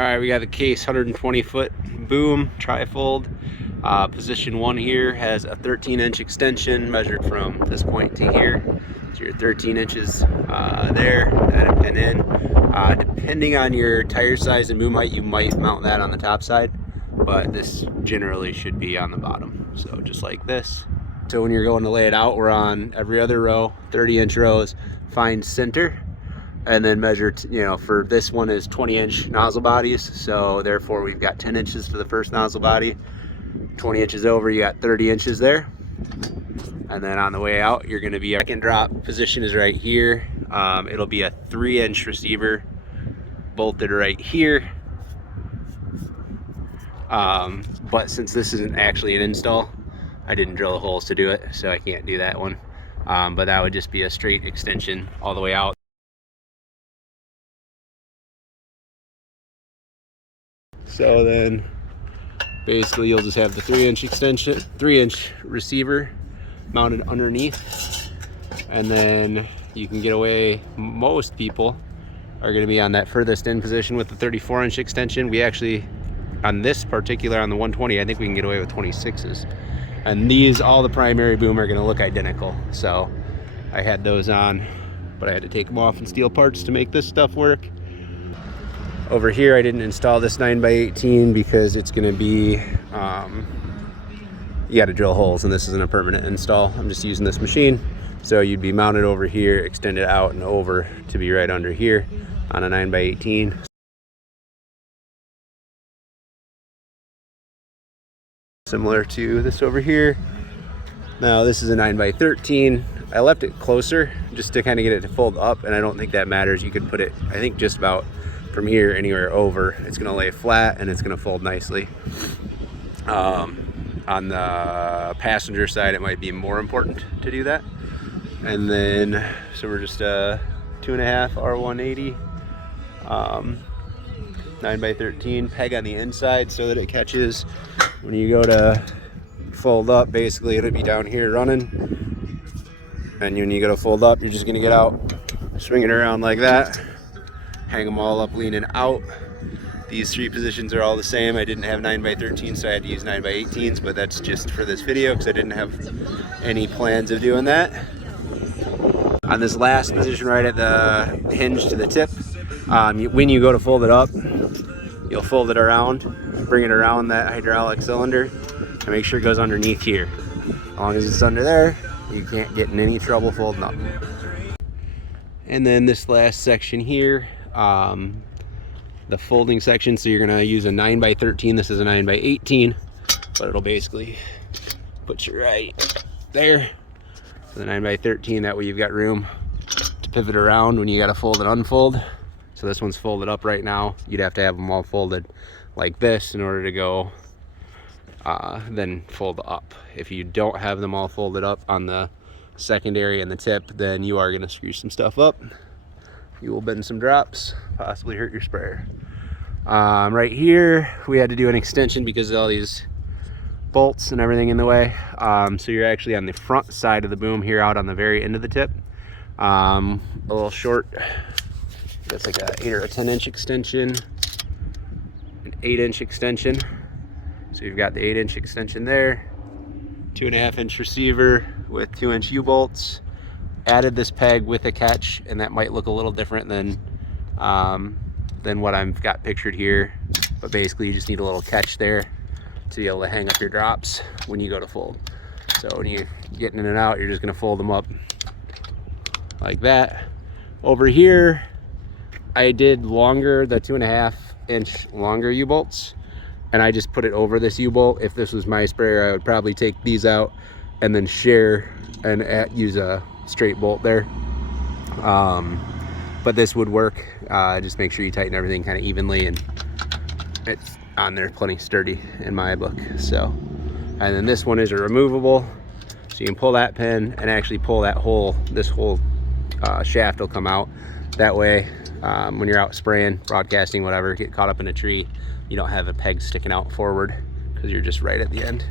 All right, we got the Case 120-foot boom trifold. Position 1 here has a 13-inch extension measured from this point to here. So you're 13 inches there at a pin in. Depending on your tire size and boom height, you might mount that on the top side, but this generally should be on the bottom. So just like this. So when you're going to lay it out, we're on every other row, 30-inch rows. Find center. And then measure, for this one is 20-inch nozzle bodies. So therefore we've got 10 inches to the first nozzle body. 20 inches over, you got 30 inches there. And then on the way out, you're gonna be, second drop position is right here. It'll be a 3-inch receiver bolted right here. But since this isn't actually an install, I didn't drill the holes to do it, so I can't do that one. But that would just be a straight extension all the way out. So then basically you'll just have the 3-inch extension, 3-inch receiver mounted underneath, and then you can get away. Most people are going to be on that furthest in position with the 34-inch extension. We actually, on this particular, on the 120, I think we can get away with 26s. And these, all the primary boom are going to look identical. So I had those on, but I had to take them off and steal parts to make this stuff work. Over here, I didn't install this 9x18 because it's going to be, you got to drill holes, and this isn't a permanent install. I'm just using this machine. So you'd be mounted over here, extended out and over to be right under here on a 9x18. Similar to this over here. Now this is a 9x13. I left it closer just to kind of get it to fold up, and I don't think that matters. You could put it, I think, just about from here anywhere over. It's going to lay flat and it's going to fold nicely. On the passenger side, it might be more important to do that. And then, so we're just a 2.5 R180, 9x13 peg on the inside so that it catches. When you go to fold up, basically it'll be down here running. And when you go to fold up, you're just going to get out, swing it around like that. Hang them all up leaning out. These 3 positions are all the same. I didn't have 9x13, so I had to use 9x18s, but that's just for this video because I didn't have any plans of doing that. On this last position right at the hinge to the tip, when you go to fold it up, you'll fold it around, bring it around that hydraulic cylinder, and make sure it goes underneath here. As long as it's under there, you can't get in any trouble folding up. And then this last section here, the folding section, so you're going to use a 9x13. This is a 9x18, but it'll basically put you right there. So the 9x13, that way you've got room to pivot around when you got to fold and unfold. So this one's folded up right now. You'd have to have them all folded like this in order to go then fold up. If you don't have them all folded up on the secondary and the tip, then you are going to screw some stuff up. You will bend some drops, possibly hurt your sprayer. Right here, we had to do an extension because of all these bolts and everything in the way. So you're actually on the front side of the boom here, out on the very end of the tip. A little short. That's like a 8 or a 10-inch extension, an 8-inch extension. So you've got the 8-inch extension there, 2.5-inch receiver with 2-inch U-bolts. Added this peg with a catch, and that might look a little different than what I've got pictured here. But basically, you just need a little catch there to be able to hang up your drops when you go to fold. So when you're getting in and out, you're just going to fold them up like that. Over here, I did longer, the 2.5-inch longer U-bolts, and I just put it over this U-bolt. If this was my sprayer, I would probably take these out and then share and use a straight bolt there. But this would work. Just make sure you tighten everything kind of evenly, and it's on there plenty sturdy in my book. So, and then this one is a removable, so you can pull that pin and actually pull that whole, this whole shaft will come out. That way, when you're out spraying, broadcasting, whatever, get caught up in a tree, you don't have a peg sticking out forward because you're just right at the end.